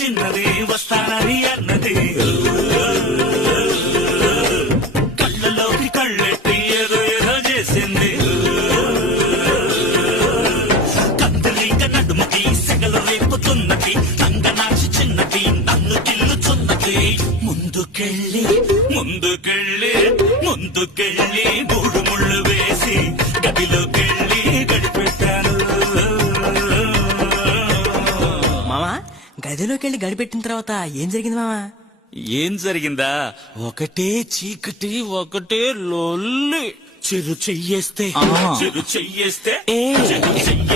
చిన్నది వస్తానని అన్నది. కళ్ళలోకి కళ్ళెట్టి ఏదో ఏదో చేసింది. కందిరీగ నడుముకి సెగలు రేపుతున్నది. నంగనాచి చిన్నది నన్ను గిల్లుచున్నది. ముందుకెళ్ళి ముందుకెళ్ళి ముందుకెళ్ళి మూడు ముళ్ళు వేసి గదిలోకెళ్ళి గడిపెట్టాను. మామా గదిలోకి వెళ్ళి గడిపెట్టిన తర్వాత ఏం జరిగింది మామా? ఏం జరిగిందా? ఒకటే చీకటి, ఒకటే లొల్లి. చెరు చెయ్యేస్తే చెరు చెయ్యేస్తే చెరు చెయ్యేస్తే